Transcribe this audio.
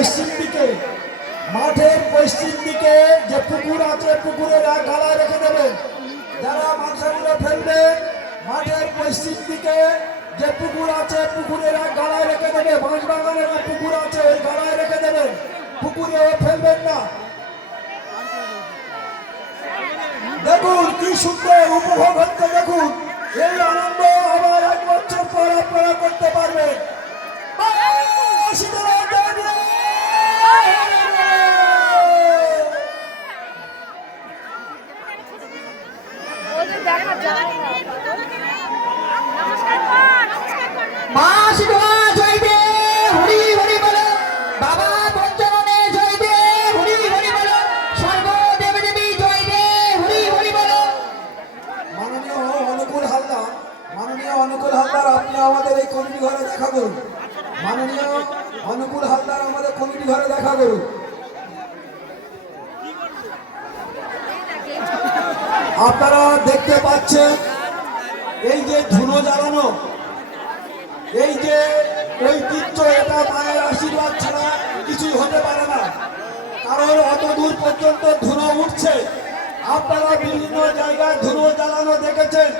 পশ্চিম দিকে, মাঠের পশ্চিম দিকে যে পুকুর আছে পুকুরের গালায় রেখে দেবেন। যারা মাংসগুলো ফেলবেন মাঠের পশ্চিম দিকে যে পুকুর আছে পুকুরের গালায় রেখে দেবে। বাঁশবাগানের পুকুর আছে ওই গালায় রেখে দেবেন, পুকুরে ফেলবেন না। দেখুন কি সুন্দর উপভোগ হচ্ছে, দেখুন এই আনন্দ আবার 1 বছর পর আপনারা করতে পারবেন। অনুকূল হালদার আপনি আমাদের এই কমিটি ঘরে দেখা করুন। মাননীয় অনুকূল হালদার আমাদের কমিটি ঘরে দেখা করুন। আপনারা দেখতে পাচ্ছেন এই যে ধুনো জ্বালানো, এই যে ঐতিহ্য, এটা মায়ের আশীর্বাদ ছাড়া কিছুই হতে পারে না। কারণ অত দূর পর্যন্ত ধুনো উঠছে, আপনারা বিভিন্ন জায়গায় ধুনো জ্বালানো দেখেছেন।